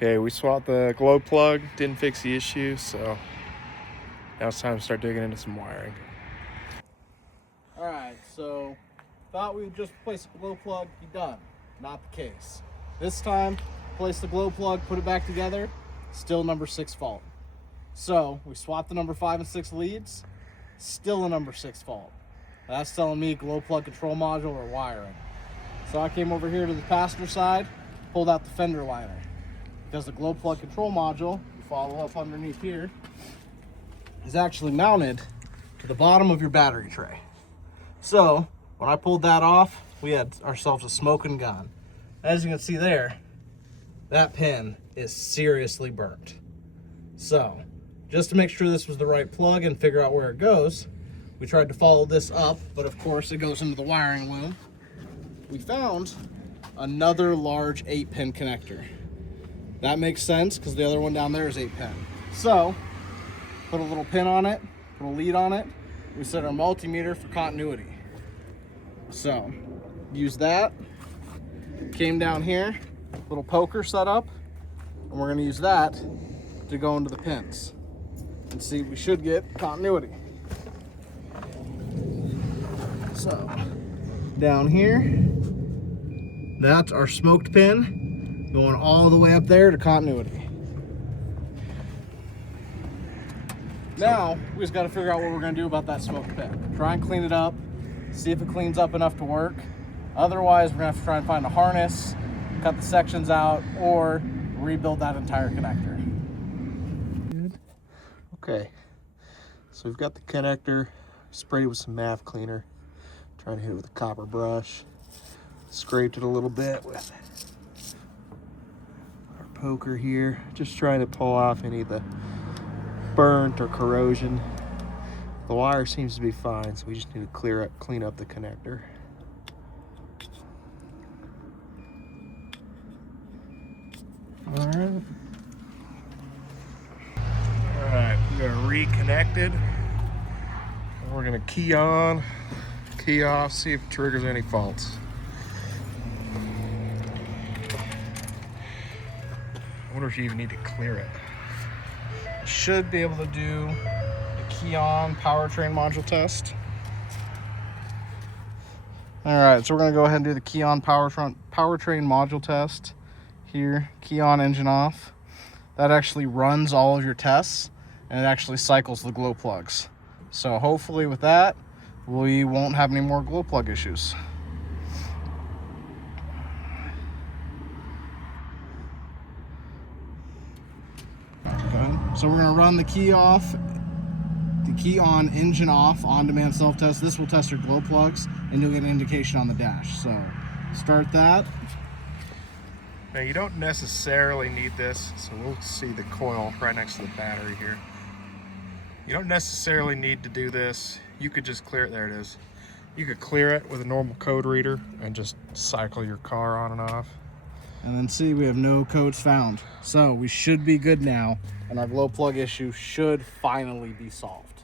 Okay, we swapped the glow plug, didn't fix the issue, so now it's time to start digging into some wiring. Alright, so thought we would just replace the glow plug, be done. Not the case. This time, place the glow plug, put it back together, still number 6 fault. So we swapped the number 5 and 6 leads, still a number 6 fault. That's telling me glow plug control module or wiring. So I came over here to the passenger side, pulled out the fender liner. Because the glow plug control module, you follow up underneath here, is actually mounted to the bottom of your battery tray. So when I pulled that off, we had ourselves a smoking gun. As you can see there, that pin is seriously burnt. So just to make sure this was the right plug and figure out where it goes, we tried to follow this up, but of course it goes into the wiring loom. We found another large 8-pin connector. That makes sense because the other one down there is 8-pin. So put a little pin on it, put a lead on it. We set our multimeter for continuity. So use that. Came down here, little poker set up, and we're going to use that to go into the pins. And see, we should get continuity. So down here, that's our smoked pin going all the way up there to continuity. Now we just got to figure out what we're going to do about that smoked pin. Try and clean it up, see if it cleans up enough to work. Otherwise, we're going to have to try and find a harness, cut the sections out, or rebuild that entire connector. Good. Okay, so we've got the connector sprayed with some MAF cleaner. Trying to hit it with a copper brush. Scraped it a little bit with our poker here. Just trying to pull off any of the burnt or corrosion. The wire seems to be fine, so we just need to clean up the connector. Alright, we got reconnected. We're gonna key on, key off, see if it triggers any faults. I wonder if you even need to clear it. Should be able to do the key on powertrain module test. Alright, so we're going to go ahead and do the key on powertrain module test. Here, key on, engine off. That actually runs all of your tests, and it actually cycles the glow plugs. So hopefully with that, we won't have any more glow plug issues. Okay, so we're going to run the key off, the key on, engine off, on-demand self-test. This will test your glow plugs, and you'll get an indication on the dash. So start that. Now you don't necessarily need this, so we'll see the coil right next to the battery here. You don't necessarily need to do this. You could just clear it, there it is. You could clear it with a normal code reader and just cycle your car on and off. And then see, we have no codes found. So we should be good now, and our glow plug issue should finally be solved.